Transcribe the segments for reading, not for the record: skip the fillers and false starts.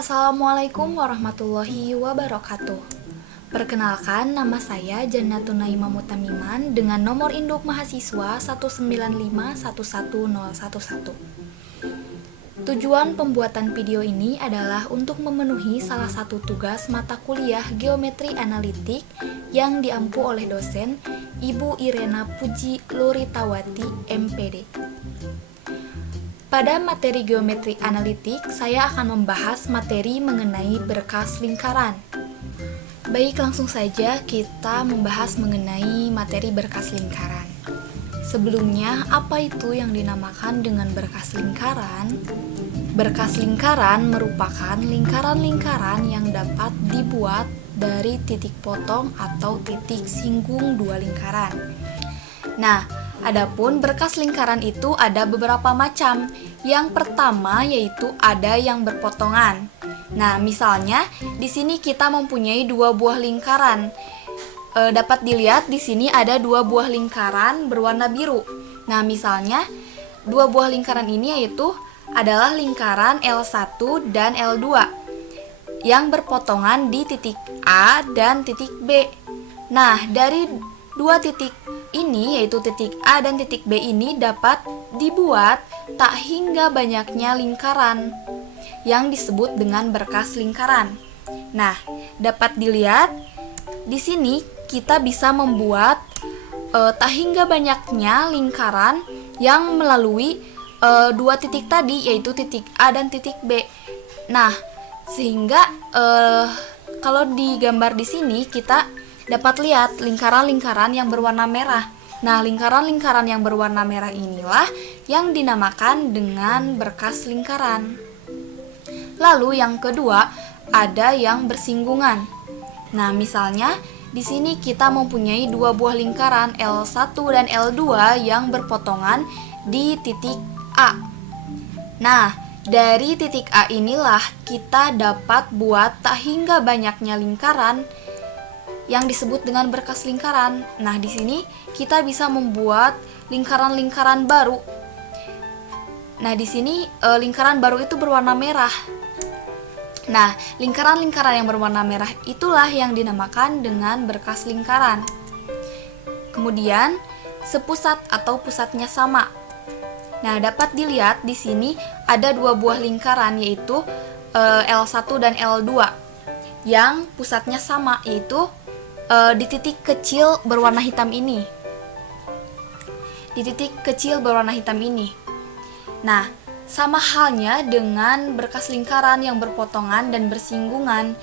Assalamualaikum warahmatullahi wabarakatuh. Perkenalkan, nama saya Jannatun Naimah Mutamiman dengan nomor induk mahasiswa 195110111. Tujuan pembuatan video ini adalah untuk memenuhi salah satu tugas mata kuliah Geometri Analitik yang diampu oleh dosen Ibu Irena Puji Luritawati, MPD. Pada materi geometri analitik, saya akan membahas materi mengenai berkas lingkaran. Baik, langsung saja kita membahas mengenai materi berkas lingkaran. Sebelumnya, apa itu yang dinamakan dengan berkas lingkaran? Berkas lingkaran merupakan lingkaran-lingkaran yang dapat dibuat dari titik potong atau titik singgung dua lingkaran. Nah, adapun berkas lingkaran itu ada beberapa macam. Yang pertama yaitu ada yang berpotongan. Nah, misalnya di sini kita mempunyai dua buah lingkaran. Dapat dilihat di sini ada dua buah lingkaran berwarna biru. Nah, misalnya dua buah lingkaran ini yaitu adalah lingkaran L1 dan L2 yang berpotongan di titik A dan titik B. Nah, dari dua titik ini yaitu titik A dan titik B ini dapat dibuat tak hingga banyaknya lingkaran yang disebut dengan berkas lingkaran. Nah, dapat dilihat di sini kita bisa membuat tak hingga banyaknya lingkaran yang melalui dua titik tadi yaitu titik A dan titik B. Nah, sehingga kalau digambar di sini kita dapat lihat lingkaran-lingkaran yang berwarna merah. Nah, lingkaran-lingkaran yang berwarna merah inilah yang dinamakan dengan berkas lingkaran. Lalu yang kedua, ada yang bersinggungan. Nah, misalnya di sini kita mempunyai dua buah lingkaran L1 dan L2 yang berpotongan di titik A. Nah, dari titik A inilah kita dapat buat tak hingga banyaknya lingkaran yang disebut dengan berkas lingkaran. Nah, di sini kita bisa membuat lingkaran-lingkaran baru. Nah, di sini lingkaran baru itu berwarna merah. Nah, lingkaran-lingkaran yang berwarna merah itulah yang dinamakan dengan berkas lingkaran. Kemudian, sepusat atau pusatnya sama. Nah, dapat dilihat di sini ada dua buah lingkaran yaitu L1 dan L2 yang pusatnya sama yaitu di titik kecil berwarna hitam ini. Di titik kecil berwarna hitam ini. Nah, sama halnya dengan berkas lingkaran yang berpotongan dan bersinggungan.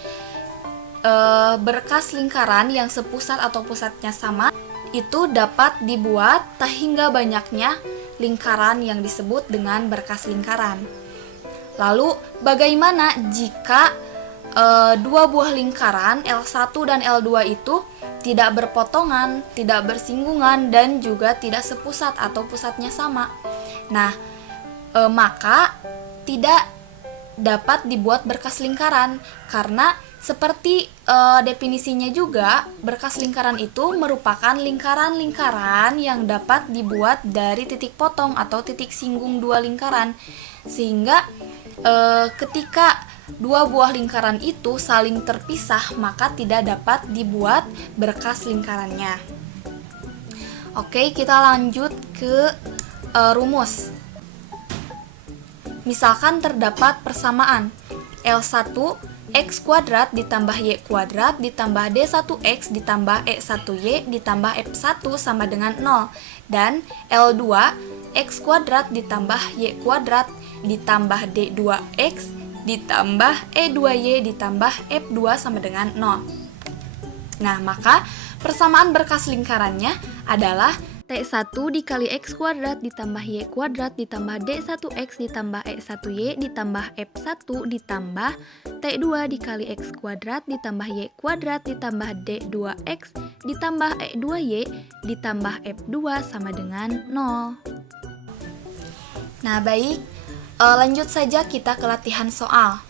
Berkas lingkaran yang sepusat atau pusatnya sama itu dapat dibuat tak hingga banyaknya lingkaran yang disebut dengan berkas lingkaran. Lalu, bagaimana jika dua buah lingkaran L1 dan L2 itu tidak berpotongan, tidak bersinggungan, dan juga tidak sepusat atau pusatnya sama? Nah, maka tidak dapat dibuat berkas lingkaran karena seperti definisinya juga, berkas lingkaran itu merupakan lingkaran-lingkaran yang dapat dibuat dari titik potong atau titik singgung dua lingkaran, sehingga ketika dua buah lingkaran itu saling terpisah maka tidak dapat dibuat berkas lingkarannya. Oke, kita lanjut ke rumus. Misalkan terdapat persamaan L1 X kuadrat ditambah Y kuadrat ditambah D1X ditambah E1Y ditambah F1 sama dengan 0, dan L2 X kuadrat ditambah Y kuadrat ditambah D2X ditambah E2Y ditambah F2 sama dengan 0. Nah, maka persamaan berkas lingkarannya adalah T1 dikali X kuadrat ditambah Y kuadrat ditambah D1X ditambah E1Y ditambah F1 ditambah T2 dikali X kuadrat ditambah Y kuadrat ditambah D2X ditambah E2Y ditambah F2 sama dengan 0. Nah, baik, lanjut saja kita ke latihan soal.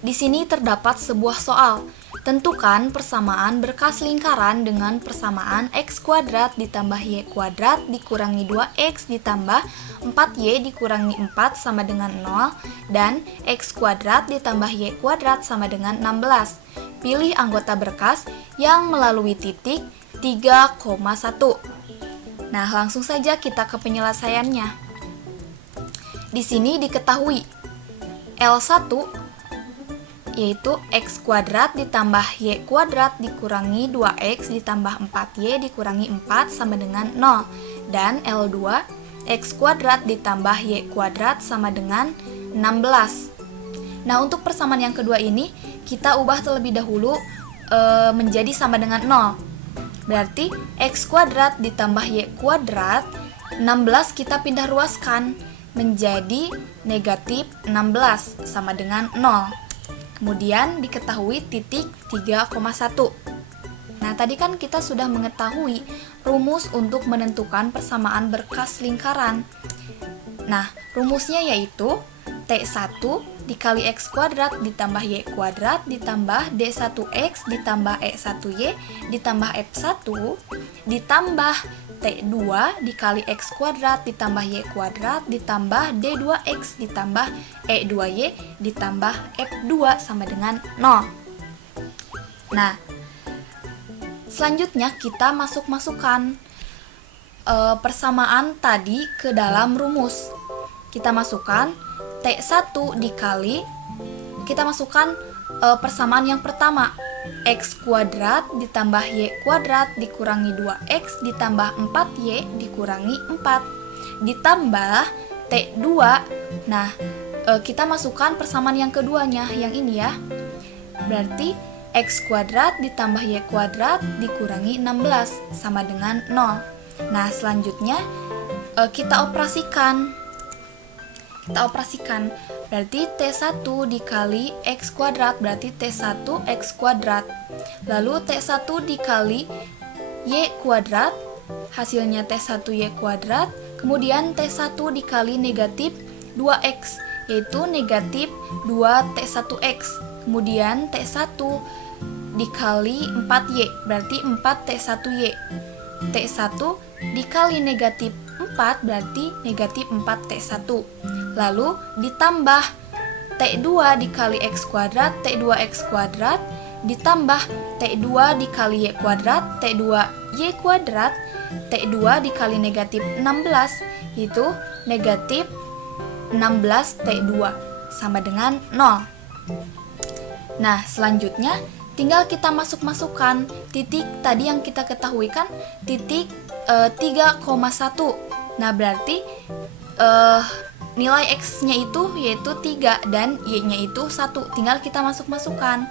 Di sini terdapat sebuah soal. Tentukan persamaan berkas lingkaran dengan persamaan x kuadrat ditambah y kuadrat dikurangi 2x ditambah 4y dikurangi 4 sama dengan 0 dan x kuadrat ditambah y kuadrat sama dengan 16. Pilih anggota berkas yang melalui titik 3,1. Nah, langsung saja kita ke penyelesaiannya. Di sini diketahui L1 yaitu x kuadrat ditambah y kuadrat dikurangi 2x ditambah 4y dikurangi 4 sama dengan 0. Dan L2, x kuadrat ditambah y kuadrat sama dengan 16. Nah, untuk persamaan yang kedua ini, kita ubah terlebih dahulu menjadi sama dengan 0. Berarti x kuadrat ditambah y kuadrat, 16 kita pindah ruaskan menjadi negatif 16 sama dengan 0. Kemudian diketahui titik 3,1. Nah, tadi kan kita sudah mengetahui rumus untuk menentukan persamaan berkas lingkaran. Nah, rumusnya yaitu T1 dikali x kuadrat ditambah y kuadrat ditambah D1x ditambah E1y ditambah F1 ditambah T2 dikali x kuadrat ditambah y kuadrat ditambah D2x ditambah E2y ditambah F2 sama dengan 0. Nah, selanjutnya kita masukkan persamaan tadi ke dalam rumus. Kita masukkan T1 dikali, kita masukkan persamaan yang pertama, x kuadrat ditambah y kuadrat dikurangi 2x ditambah 4y dikurangi 4 ditambah T2. Nah, kita masukkan persamaan yang keduanya, yang ini ya. Berarti x kuadrat ditambah y kuadrat dikurangi 16 sama dengan 0. Nah, selanjutnya kita operasikan. Berarti T1 dikali x kuadrat berarti T1 x kuadrat. Lalu T1 dikali y kuadrat, hasilnya T1 y kuadrat. Kemudian T1 dikali negatif 2x, yaitu negatif 2T1x. Kemudian T1 dikali 4y, berarti 4T1y. T1 dikali negatif 4, berarti negatif 4T1. Lalu ditambah T2 dikali x kuadrat, T2x kuadrat, ditambah T2 dikali y kuadrat, T2y kuadrat, T2 dikali negatif 16, yaitu negatif 16T2 sama dengan 0. Nah, selanjutnya tinggal kita masukkan titik tadi yang kita ketahui kan, titik 3,1. Nah, berarti nilai x-nya itu yaitu 3 dan y-nya itu 1. Tinggal kita masukkan.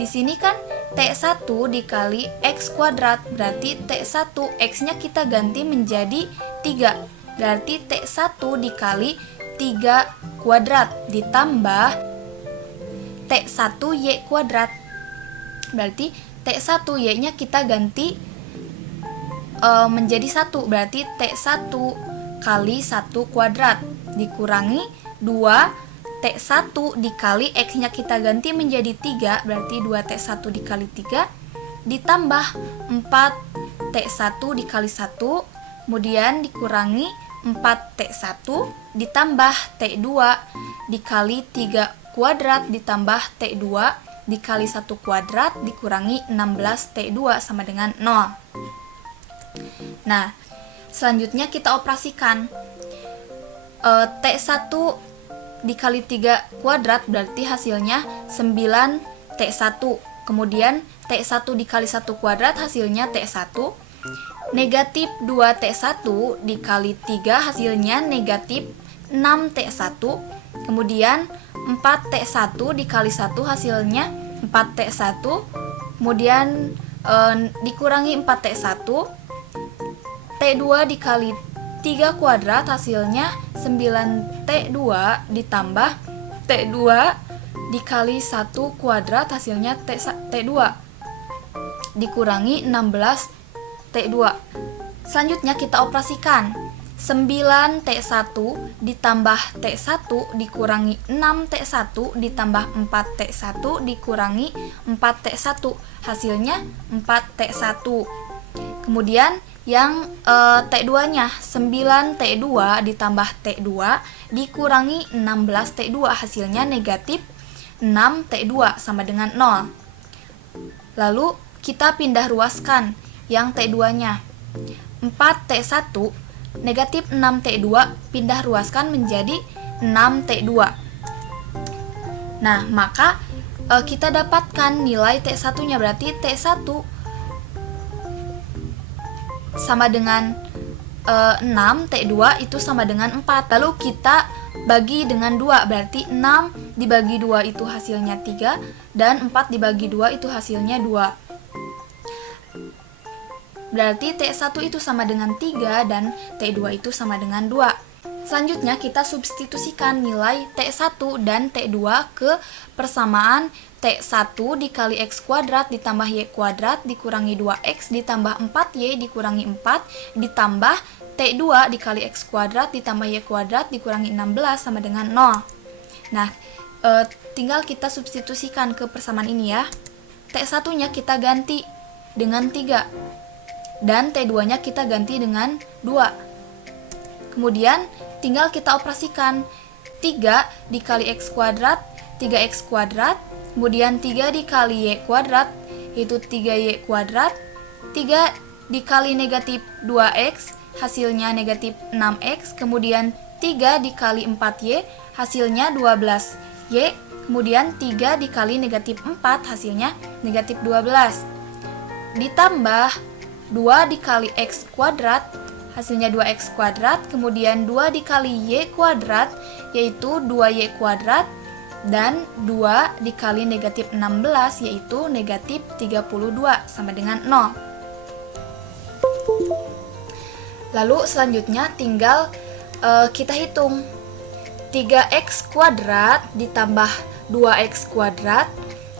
Di sini kan T1 dikali x kuadrat, berarti T1 x-nya kita ganti menjadi 3. Berarti T1 dikali 3 kuadrat ditambah T1 y kuadrat. Berarti T1 y-nya kita ganti menjadi 1. Berarti T1 kali 1 kuadrat dikurangi 2 T1 dikali x-nya kita ganti menjadi 3, berarti 2T1 dikali 3 ditambah 4T1 dikali 1, kemudian dikurangi 4T1 ditambah T2 dikali 3 kuadrat ditambah T2 dikali 1 kuadrat dikurangi 16T2 sama dengan 0. Nah, selanjutnya kita operasikan. T1 dikali 3 kuadrat berarti hasilnya 9T1. Kemudian T1 dikali 1 kuadrat hasilnya T1. Negatif 2T1 dikali 3 hasilnya negatif 6T1. Kemudian 4T1 dikali 1 hasilnya 4T1. Kemudian dikurangi 4T1. T2 dikali 3 kuadrat hasilnya 9T2 ditambah T2 dikali 1 kuadrat hasilnya T2 dikurangi 16T2. Selanjutnya kita operasikan. 9T1 ditambah T1 dikurangi 6T1 ditambah 4T1 dikurangi 4T1. Hasilnya 4T1. Kemudian yang T2-nya 9T2 ditambah T2 dikurangi 16T2. Hasilnya negatif 6T2 sama dengan 0. Lalu kita pindah ruaskan yang T2-nya. 4T1 negatif 6T2 pindah ruaskan menjadi 6T2. Nah, maka kita dapatkan nilai T1-nya, berarti T1 sama dengan 6, T2 itu sama dengan 4. Lalu kita bagi dengan 2, berarti 6 dibagi 2 itu hasilnya 3, dan 4 dibagi 2 itu hasilnya 2. Berarti T1 itu sama dengan 3 dan T2 itu sama dengan 2. Selanjutnya kita substitusikan nilai T1 dan T2 ke persamaan T1 dikali X kuadrat ditambah Y kuadrat dikurangi 2X ditambah 4Y dikurangi 4 ditambah T2 dikali X kuadrat ditambah Y kuadrat dikurangi 16 sama dengan 0. Nah, tinggal kita substitusikan ke persamaan ini ya. T1-nya kita ganti dengan 3 dan T2-nya kita ganti dengan 2. Kemudian tinggal kita operasikan 3 dikali X kuadrat 3X kuadrat, kemudian 3 dikali Y kuadrat yaitu 3Y kuadrat, 3 dikali negatif 2X hasilnya negatif 6X, kemudian 3 dikali 4Y hasilnya 12Y, kemudian 3 dikali negatif 4 hasilnya negatif 12, ditambah 2 dikali X kuadrat hasilnya 2X kuadrat, kemudian 2 dikali Y kuadrat yaitu 2Y kuadrat, dan 2 dikali negatif 16 yaitu negatif 32 sama dengan 0. Lalu selanjutnya tinggal kita hitung 3X kuadrat ditambah 2X kuadrat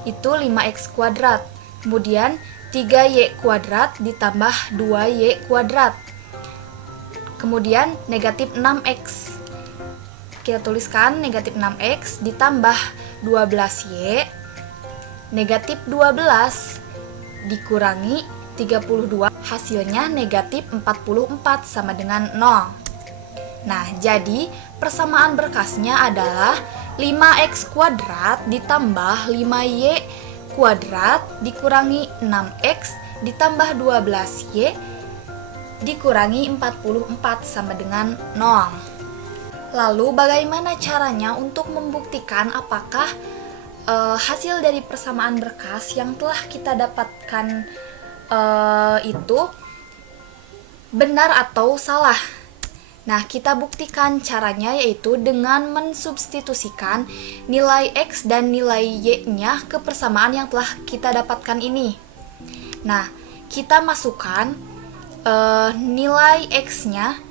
itu 5X kuadrat, kemudian 3Y kuadrat ditambah 2Y kuadrat, kemudian negatif 6X. Kita tuliskan negatif 6X ditambah 12Y, negatif 12 dikurangi 32, hasilnya negatif 44 sama dengan 0. Nah, jadi persamaan berkasnya adalah 5X kuadrat ditambah 5Y kuadrat dikurangi 6X ditambah 12Y dikurangi 44 sama dengan 0. Lalu bagaimana caranya untuk membuktikan apakah hasil dari persamaan berkas yang telah kita dapatkan itu benar atau salah? Nah, kita buktikan caranya yaitu dengan mensubstitusikan nilai X dan nilai Y-nya ke persamaan yang telah kita dapatkan ini. Nah, kita masukkan nilai X-nya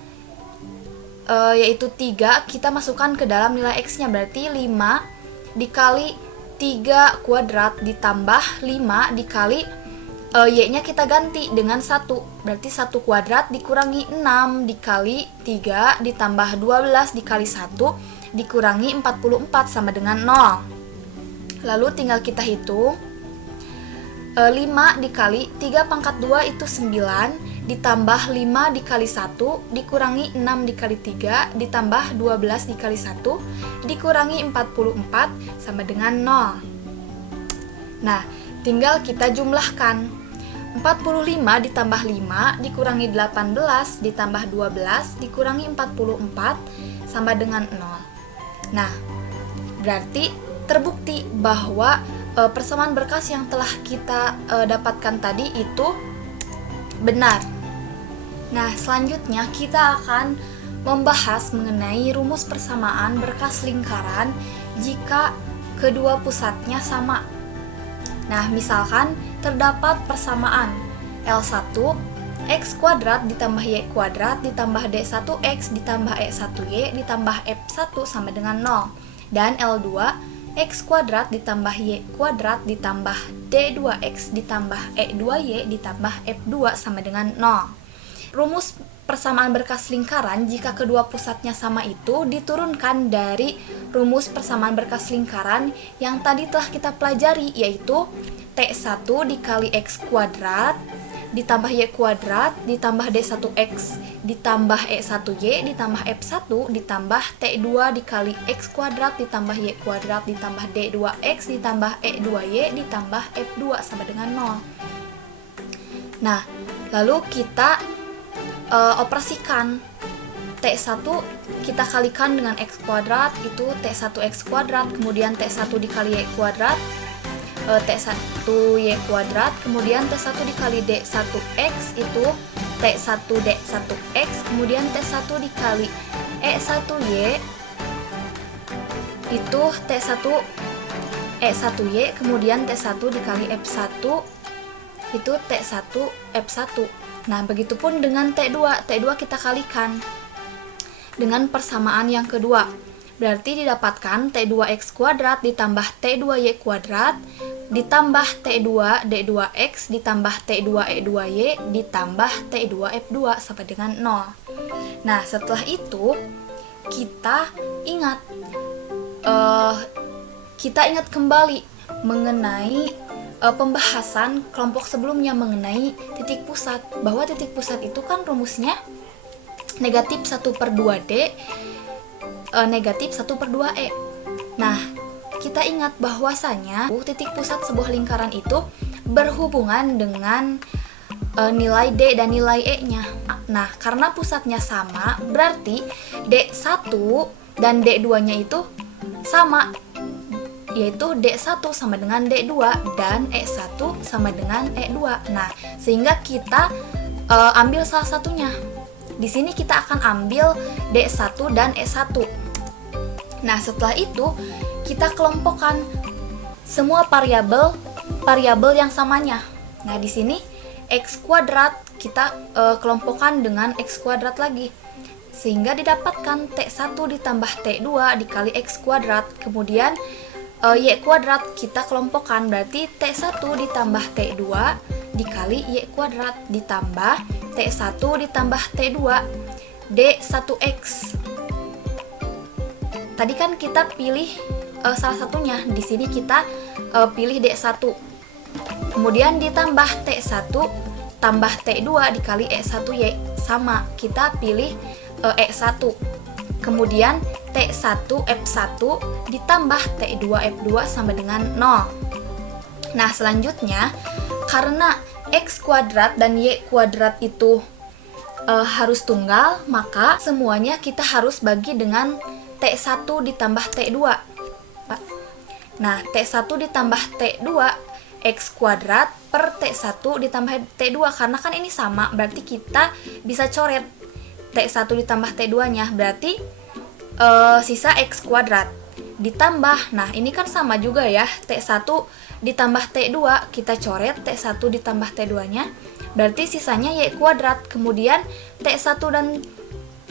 yaitu 3, kita masukkan ke dalam nilai X-nya, berarti 5 dikali 3 kuadrat ditambah 5 dikali Y-nya kita ganti dengan 1, berarti 1 kuadrat dikurangi 6 dikali 3 ditambah 12 dikali 1 dikurangi 44 sama dengan 0. Lalu tinggal kita hitung 5 dikali 3 pangkat 2 itu 9 ditambah 5 dikali 1 dikurangi 6 dikali 3 ditambah 12 dikali 1 dikurangi 44 sama dengan 0. Nah, tinggal kita jumlahkan 45 ditambah 5 dikurangi 18 ditambah 12 dikurangi 44 sama dengan 0. Nah, berarti terbukti bahwa persamaan berkas yang telah kita dapatkan tadi itu benar. Nah, selanjutnya kita akan membahas mengenai rumus persamaan berkas lingkaran jika kedua pusatnya sama. Nah, misalkan terdapat persamaan L1 X kuadrat ditambah Y kuadrat ditambah D1X ditambah E1Y ditambah F1 sama dengan 0, dan L2 X kuadrat ditambah Y kuadrat ditambah D2X ditambah E2Y ditambah F2 sama dengan 0. Rumus persamaan berkas lingkaran jika kedua pusatnya sama itu diturunkan dari rumus persamaan berkas lingkaran yang tadi telah kita pelajari, yaitu T1 dikali X kuadrat ditambah Y kuadrat ditambah D1X ditambah E1Y ditambah F1 ditambah T2 dikali X kuadrat ditambah Y kuadrat ditambah D2X ditambah E2Y ditambah F2 sama dengan 0. Nah, lalu kita operasikan T1 kita kalikan dengan X kuadrat, itu T1X kuadrat, kemudian T1 dikali Y kuadrat, T1Y kuadrat, kemudian T1 dikali D1X itu T1D1X, kemudian T1 dikali E1Y itu T1 E1Y, kemudian T1 dikali F1 itu T1 F1. Nah, begitupun dengan T2 kita kalikan dengan persamaan yang kedua. Berarti didapatkan T2X kuadrat ditambah T2Y kuadrat ditambah T2 D2X ditambah T2 E2Y ditambah T2 F2 sama dengan 0. Nah, setelah itu kita ingat kembali mengenai pembahasan kelompok sebelumnya mengenai titik pusat, bahwa titik pusat itu kan rumusnya negatif 1/2D negatif 1/2E. Nah, kita ingat bahwasanya titik pusat sebuah lingkaran itu berhubungan dengan nilai D dan nilai E-nya. Nah, karena pusatnya sama, berarti D1 dan D2-nya itu sama, yaitu D1 sama dengan D2 dan E1 sama dengan E2. Nah, sehingga kita ambil salah satunya. Di sini kita akan ambil D1 dan E1. Nah, setelah itu kita kelompokkan semua variabel yang samanya. Nah, di sini X kuadrat kita kelompokkan dengan X kuadrat lagi, sehingga didapatkan T1 ditambah T2 dikali X kuadrat, kemudian Y kuadrat kita kelompokkan, berarti T1 ditambah T2 dikali Y kuadrat ditambah T1 ditambah T2 D1X. Tadi kan kita pilih salah satunya, di sini kita pilih D1. Kemudian ditambah T1 tambah T2 dikali E1Y, sama, kita pilih E1. Kemudian T1 F1 ditambah T2 F2 sama dengan 0. Nah, selanjutnya karena X kuadrat dan Y kuadrat itu harus tunggal, maka semuanya kita harus bagi dengan T1 ditambah T2. Nah, T1 ditambah T2 X kuadrat per T1 ditambah T2, karena kan ini sama, berarti kita bisa coret T1 ditambah T2 nya, berarti sisa X kuadrat ditambah, nah ini kan sama juga ya, T1 ditambah T2, kita coret T1 ditambah T2 nya, berarti sisanya Y kuadrat. Kemudian T1 dan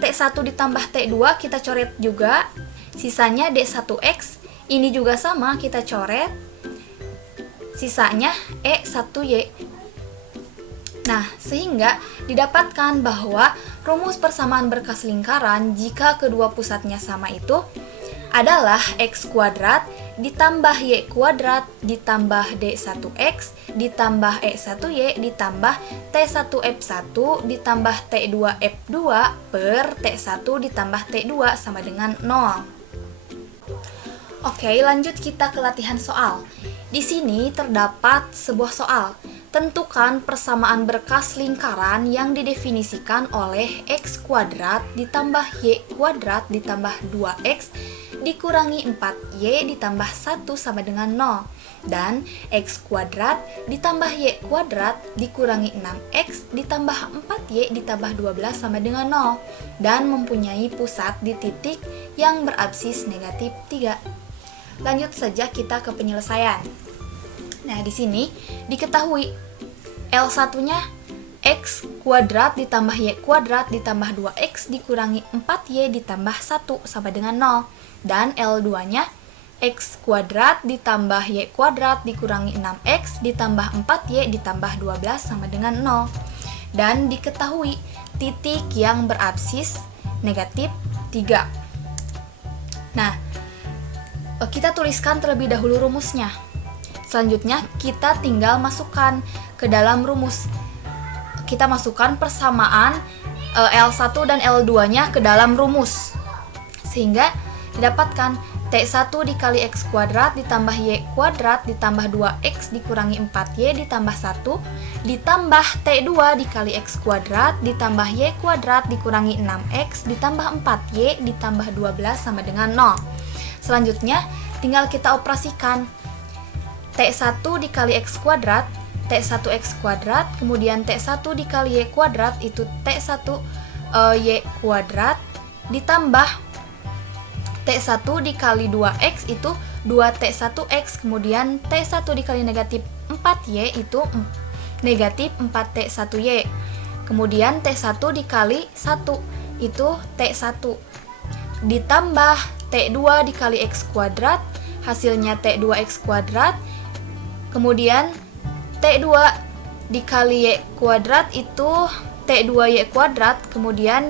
T1 ditambah T2 kita coret juga, sisanya D1X, ini juga sama, kita coret, sisanya E1Y. Nah, sehingga didapatkan bahwa rumus persamaan berkas lingkaran jika kedua pusatnya sama itu adalah X kuadrat ditambah Y kuadrat ditambah D1X ditambah E1Y ditambah T1F1 ditambah T2F2 per T1 ditambah T2 sama dengan 0. Oke, lanjut kita ke latihan soal. Di sini terdapat sebuah soal. Tentukan persamaan berkas lingkaran yang didefinisikan oleh X kuadrat ditambah Y kuadrat ditambah 2X dikurangi 4Y ditambah 1 sama dengan 0, dan X kuadrat ditambah Y kuadrat dikurangi 6X ditambah 4Y ditambah 12 sama dengan 0, dan mempunyai pusat di titik yang berabsis negatif 3. Lanjut saja kita ke penyelesaian. Nah, di sini diketahui L1-nya X kuadrat ditambah Y kuadrat ditambah 2X dikurangi 4Y ditambah 1 sama dengan 0, dan L2-nya X kuadrat ditambah Y kuadrat dikurangi 6X ditambah 4Y ditambah 12 sama dengan 0. Dan diketahui titik yang berabsis negatif 3. Nah, kita tuliskan terlebih dahulu rumusnya. Selanjutnya kita tinggal masukkan ke dalam rumus. Kita masukkan persamaan L1 dan L2-nya ke dalam rumus. Sehingga didapatkan T1 dikali X kuadrat ditambah Y kuadrat ditambah 2X dikurangi 4Y ditambah 1 ditambah T2 dikali X kuadrat ditambah Y kuadrat dikurangi 6X ditambah 4Y ditambah 12 sama dengan 0. Selanjutnya tinggal kita operasikan T1 dikali X kuadrat, T1X kuadrat, kemudian T1 dikali Y kuadrat itu T1 Y kuadrat ditambah T1 dikali 2X itu 2T1X, kemudian T1 dikali negatif 4Y itu negatif 4T1Y. Kemudian T1 dikali 1 itu T1. Ditambah T2 dikali X kuadrat, hasilnya T2X kuadrat. Kemudian T2 dikali Y kuadrat itu T2Y kuadrat, kemudian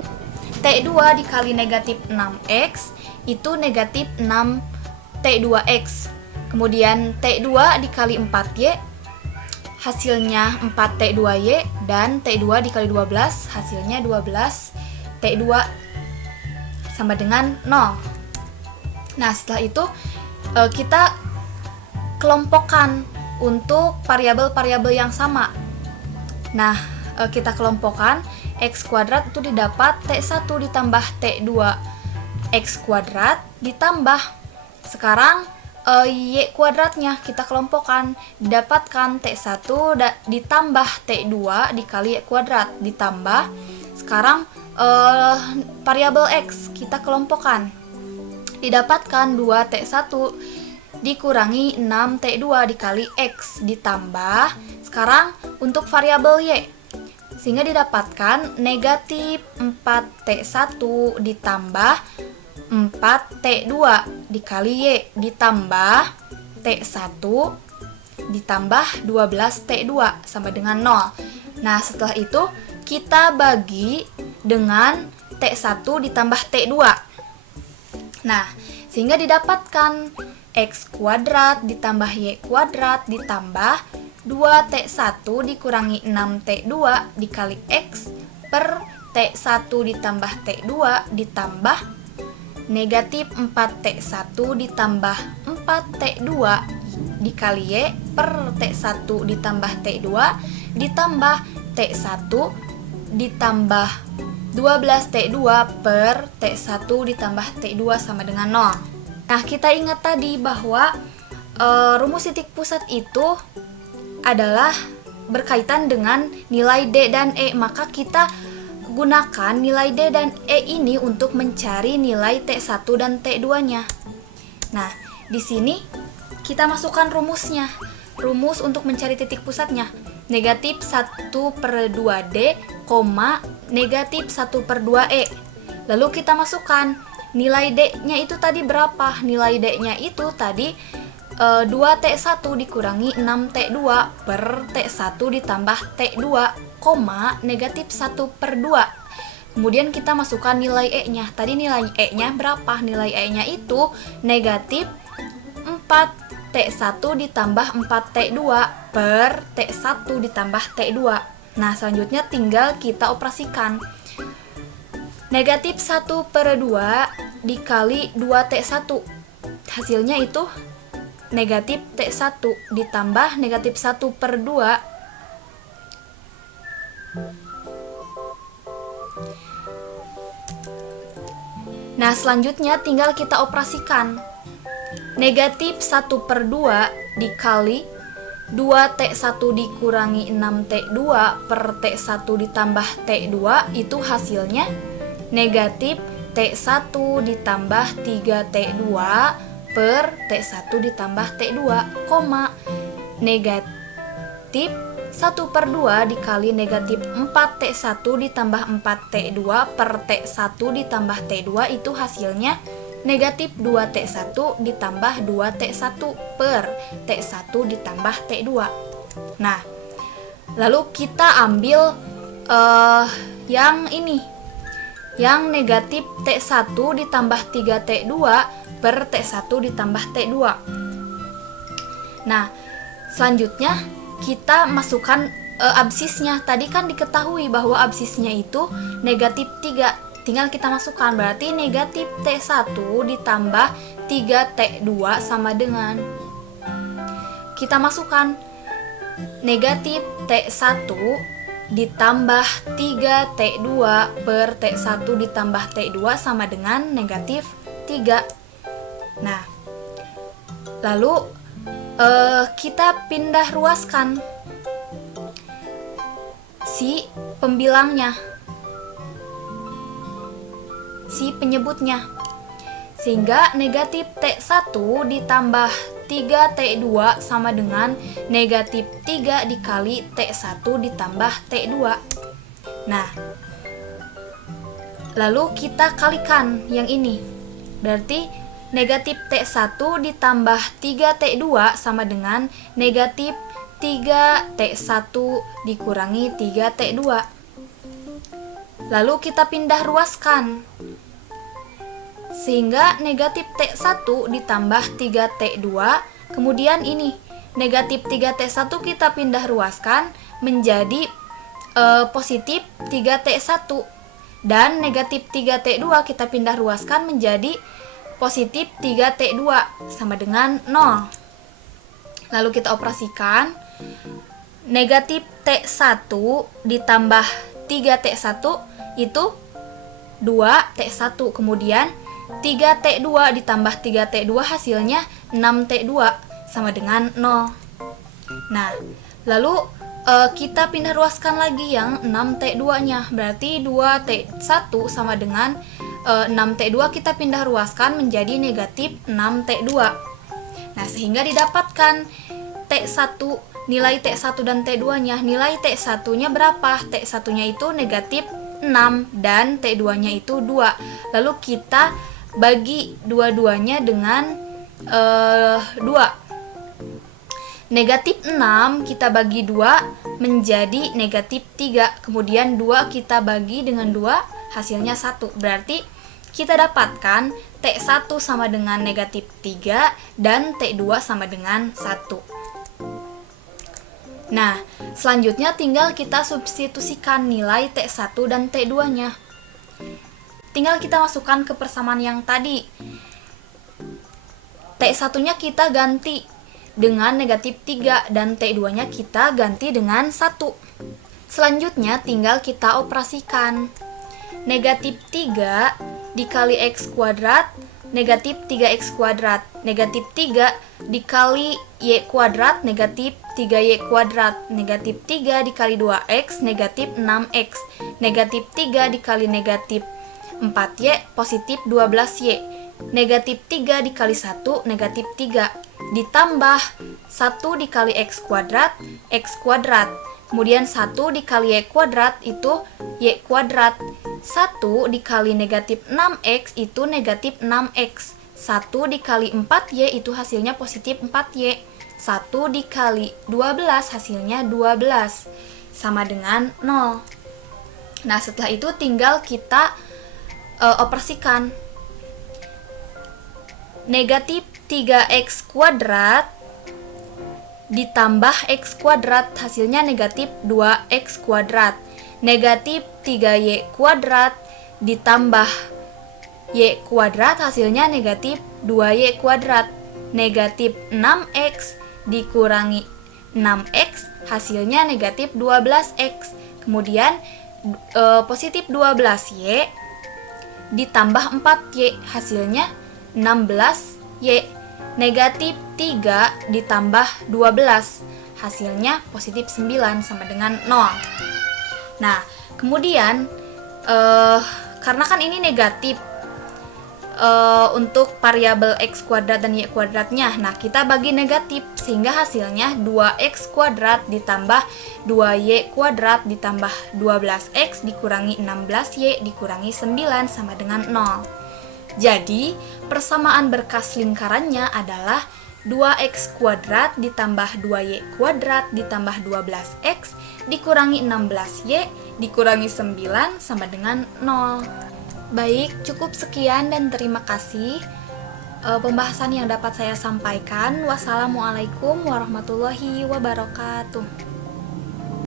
T2 dikali negatif 6X itu negatif 6T2X. Kemudian T2 dikali 4Y hasilnya 4T2Y dan T2 dikali 12 hasilnya 12T2 sama dengan 0. Nah, setelah itu kita kelompokkan untuk variabel-variabel yang sama. Nah, kita kelompokkan X kuadrat itu didapat T1 ditambah T2 X kuadrat ditambah sekarang Y kuadratnya kita kelompokkan didapatkan T1 ditambah T2 dikali Y kuadrat ditambah sekarang variabel X kita kelompokkan didapatkan 2T1 dikurangi 6T2 dikali X ditambah sekarang untuk variabel Y sehingga didapatkan negatif 4T1 ditambah 4T2 dikali Y ditambah T1 ditambah 12T2 sama dengan 0. Nah, setelah itu kita bagi dengan T1 ditambah T2. Nah, sehingga didapatkan X kuadrat ditambah Y kuadrat ditambah 2T1 dikurangi 6T2 dikali X per T1 ditambah T2 ditambah negatif 4T1 ditambah 4T2 dikali Y per T1 ditambah T2 ditambah T1 ditambah 12T2 per T1 ditambah T2 sama dengan 0. Nah, kita ingat tadi bahwa rumus titik pusat itu adalah berkaitan dengan nilai D dan E, maka kita gunakan nilai D dan E ini untuk mencari nilai T1 dan T2-nya. Nah, di sini kita masukkan rumusnya. Rumus untuk mencari titik pusatnya. Negatif 1/2D, negatif 1/2E. Lalu kita masukkan nilai D-nya itu tadi berapa? Nilai D-nya itu tadi 2T1 dikurangi 6T2 per T1 ditambah T2, negatif 1/2. Kemudian kita masukkan nilai E-nya. Tadi nilai E-nya berapa? Nilai E-nya itu negatif 4T1 ditambah 4T2 per T1 ditambah T2. Nah, selanjutnya tinggal kita operasikan. Negatif 1/2 dikali 2T1. Hasilnya itu negatif T1 ditambah negatif 1/2 Nah, selanjutnya tinggal kita operasikan. Negatif 1/2 dikali 2T1 dikurangi 6T2 per T1 ditambah T2 itu hasilnya negatif T1 ditambah 3T2 per T1 ditambah T2, negatif 1/2 dikali negatif 4T1 ditambah 4T2 per T1 ditambah T2 itu hasilnya negatif 2T1 ditambah 2T1 per T1 ditambah T2. Nah, lalu kita ambil yang ini, yang negatif T1 ditambah 3T2 per T1 ditambah T2. Nah, selanjutnya kita masukkan absisnya. Tadi kan diketahui bahwa absisnya itu negatif 3. Tinggal kita masukkan, berarti negatif T1 ditambah 3T2 sama dengan, kita masukkan negatif T1 ditambah 3T2 per T1 ditambah T2 sama dengan negatif 3. Nah, lalu kita pindah ruaskan si pembilangnya, si penyebutnya, sehingga negatif T1 ditambah 3T2 sama dengan negatif 3 dikali T1 ditambah T2. Nah, lalu kita kalikan yang ini, berarti negatif T1 ditambah 3T2 sama dengan negatif 3T1 dikurangi 3T2. Lalu kita pindah ruaskan, sehingga negatif T1 ditambah 3T2, kemudian ini negatif 3T1 kita pindah ruaskan menjadi positif 3T1, dan negatif 3T2 kita pindah ruaskan menjadi positif 3T2 sama dengan 0. Lalu kita operasikan, negatif T1 ditambah 3T1 itu 2T1, kemudian 3T2 ditambah 3T2 hasilnya 6T2 sama dengan 0. Nah, lalu kita pindah ruaskan lagi yang 6T2 nya, berarti 2T1 sama dengan 6T2 kita pindah ruaskan menjadi negatif 6T2. Nah, sehingga didapatkan T1, nilai T1 dan T2 nya. Nilai T1 nya berapa? T1 nya itu negatif 6 dan T2 nya itu 2. Lalu kita bagi dua-duanya dengan 2. Negatif 6 kita bagi 2 menjadi negatif 3. Kemudian 2 kita bagi dengan 2, hasilnya 1. Berarti kita dapatkan T1 sama dengan negatif 3 dan T2 sama dengan 1. Nah, selanjutnya tinggal kita substitusikan nilai T1 dan T2 nya. Tinggal kita masukkan ke persamaan yang tadi. T1 nya kita ganti dengan negatif 3 dan T2 nya kita ganti dengan 1. Selanjutnya tinggal kita operasikan. Negatif 3 dikali X kuadrat, negatif 3X kuadrat. Negatif 3 dikali Y kuadrat, negatif 3Y kuadrat. Negatif 3 dikali 2X, negatif 6X. Negatif 3 dikali negatif 4Y, positif 12Y. Negatif 3 dikali 1, negatif 3. Ditambah 1 dikali X kuadrat, X kuadrat. Kemudian 1 dikali Y kuadrat itu Y kuadrat. 1 dikali negatif 6X itu negatif 6X. 1 dikali 4Y itu hasilnya positif 4Y. 1 dikali 12 hasilnya 12 sama dengan 0. Nah, setelah itu tinggal kita operasikan. Negatif 3X kuadrat ditambah X kuadrat hasilnya negatif 2X kuadrat. Negatif 3Y kuadrat ditambah Y kuadrat hasilnya negatif 2Y kuadrat. Negatif 6X dikurangi 6X hasilnya negatif 12X. Kemudian positif 12Y ditambah 4Y hasilnya 16Y. Negatif 3 ditambah 12 hasilnya positif 9 sama dengan 0. Nah, kemudian karena kan ini negatif untuk variabel X kuadrat dan Y kuadratnya, nah kita bagi negatif sehingga hasilnya 2X kuadrat ditambah 2Y kuadrat ditambah 12X dikurangi 16Y dikurangi 9 sama dengan 0. Jadi persamaan berkas lingkarannya adalah 2x kuadrat ditambah 2y kuadrat ditambah 12x dikurangi 16y dikurangi 9 sama dengan 0. Baik, cukup sekian dan terima kasih pembahasan yang dapat saya sampaikan. Wassalamualaikum warahmatullahi wabarakatuh.